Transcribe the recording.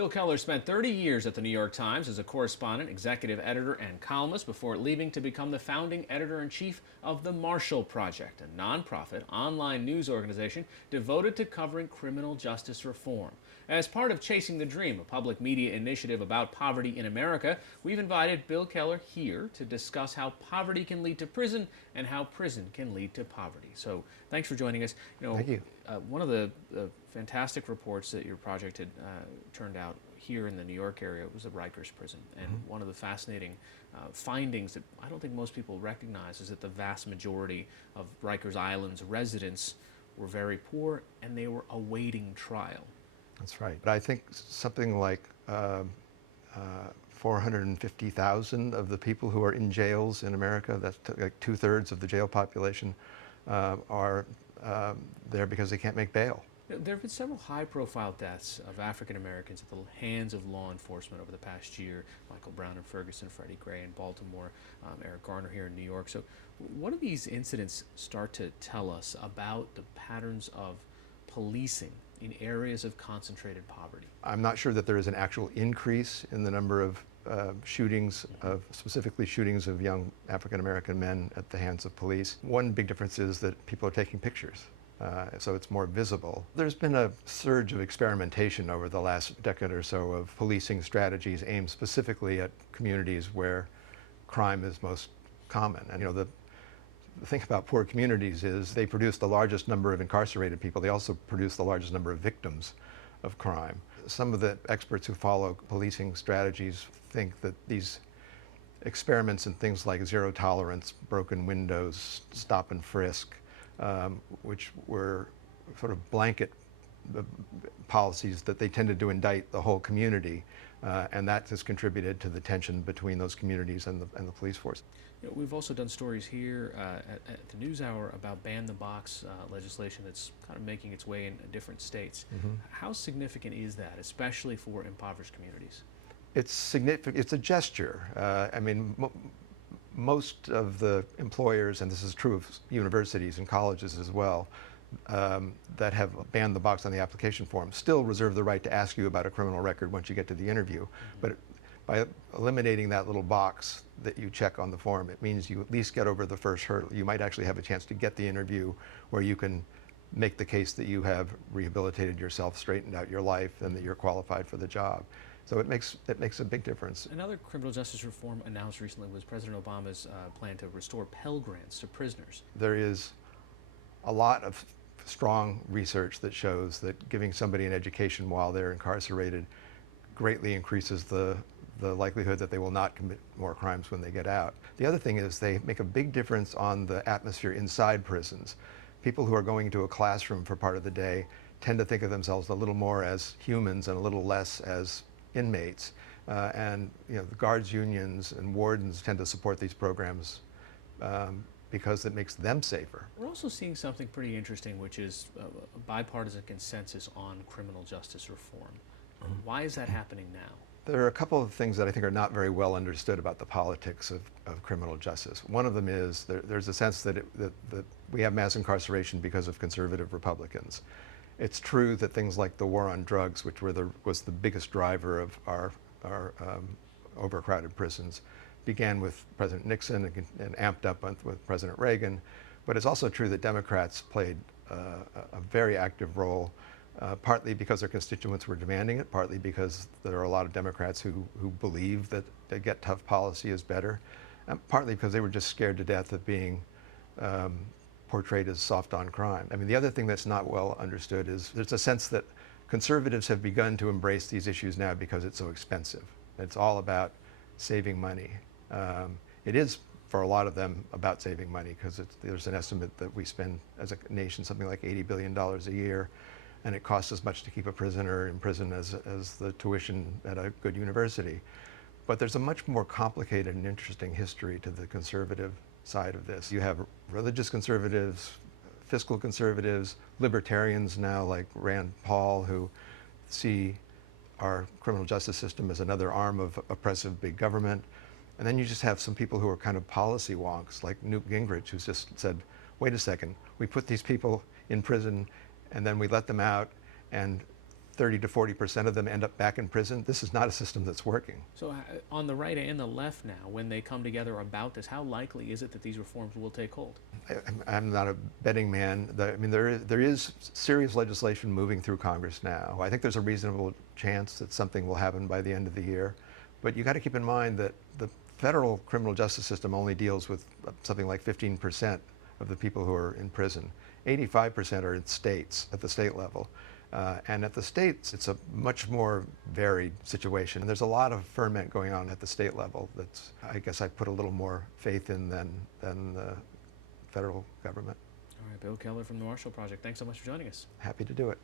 Bill Keller spent 30 years at the New York Times as a correspondent, executive editor, and columnist before leaving to become the founding editor-in-chief of the Marshall Project, a nonprofit online news organization devoted to covering criminal justice reform. As part of Chasing the Dream, a public media initiative about poverty in America, we've invited Bill Keller here to discuss how poverty can lead to prison and how prison can lead to poverty. So thanks for joining us. Thank you. One of the fantastic reports that your project had turned out here in the New York area was the Rikers prison. And one of the fascinating findings that I don't think most people recognize is that the vast majority of Rikers Island's residents were very poor and they were awaiting trial. That's right. But I think something like 450,000 of the people who are in jails in America, that's like 2/3 of the jail population, are there because they can't make bail. There have been several high-profile deaths of African Americans at the hands of law enforcement over the past year. Michael Brown in Ferguson, Freddie Gray in Baltimore, Eric Garner here in New York. So what do these incidents start to tell us about the patterns of policing in areas of concentrated poverty? I'm not sure that there is an actual increase in the number of shootings, specifically shootings of young African American men at the hands of police. One big difference is that people are taking pictures. So it's more visible. There's been a surge of experimentation over the last decade or so of policing strategies aimed specifically at communities where crime is most common. And the thing about poor communities is they produce the largest number of incarcerated people. They also produce the largest number of victims of crime. Some of the experts who follow policing strategies think that these experiments in things like zero tolerance, broken windows, stop and frisk, which were sort of blanket policies that they tended to indict the whole community, and that has contributed to the tension between those communities and the police force. We've also done stories here at the NewsHour about ban the box legislation that's kind of making its way in different states. How significant is that, especially for impoverished communities? It's significant. It's a gesture. Most of the employers, and this is true of universities and colleges as well, that have banned the box on the application form still reserve the right to ask you about a criminal record once you get to the interview. But by eliminating that little box that you check on the form, it means you at least get over the first hurdle. You might actually have a chance to get the interview where you can make the case that you have rehabilitated yourself, straightened out your life, and that you're qualified for the job. So it makes a big difference. Another criminal justice reform announced recently was President Obama's plan to restore Pell Grants to prisoners. There is a lot of strong research that shows that giving somebody an education while they're incarcerated greatly increases the likelihood that they will not commit more crimes when they get out. The other thing is they make a big difference on the atmosphere inside prisons. People who are going to a classroom for part of the day tend to think of themselves a little more as humans and a little less as inmates, and the guards unions and wardens tend to support these programs because it makes them safer. We're also seeing something pretty interesting, which is a bipartisan consensus on criminal justice reform. Why is that happening now? There are a couple of things that I think are not very well understood about the politics of criminal justice. One of them is there's a sense that we have mass incarceration because of conservative Republicans. It's true that things like the war on drugs, which was the biggest driver of our overcrowded prisons, began with President Nixon and amped up with President Reagan. But it's also true that Democrats played a very active role, partly because their constituents were demanding it, partly because there are a lot of Democrats who believe that to get tough policy is better, and partly because they were just scared to death of being portrayed as soft on crime. The other thing that's not well understood is there's a sense that conservatives have begun to embrace these issues now because it's so expensive. It's all about saving money. It is, for a lot of them, about saving money because there's an estimate that we spend as a nation something like $80 billion a year, and it costs as much to keep a prisoner in prison as the tuition at a good university. But there's a much more complicated and interesting history to the conservative side of this. You have religious conservatives, fiscal conservatives, libertarians now like Rand Paul, who see our criminal justice system as another arm of oppressive big government. And then you just have some people who are kind of policy wonks like Newt Gingrich, who's just said, wait a second, we put these people in prison and then we let them out, and 30 to 40% of them end up back in prison. This is not a system that's working. So, on the right and the left now, when they come together about this, how likely is it that these reforms will take hold? I'm not a betting man. I mean, there is serious legislation moving through Congress now. I think there's a reasonable chance that something will happen by the end of the year. But you got to keep in mind that the federal criminal justice system only deals with something like 15% of the people who are in prison. 85% are in states, at the state level. And at the states, it's a much more varied situation. And there's a lot of ferment going on at the state level that's, I guess I put a little more faith in than the federal government. All right, Bill Keller from the Marshall Project. Thanks so much for joining us. Happy to do it.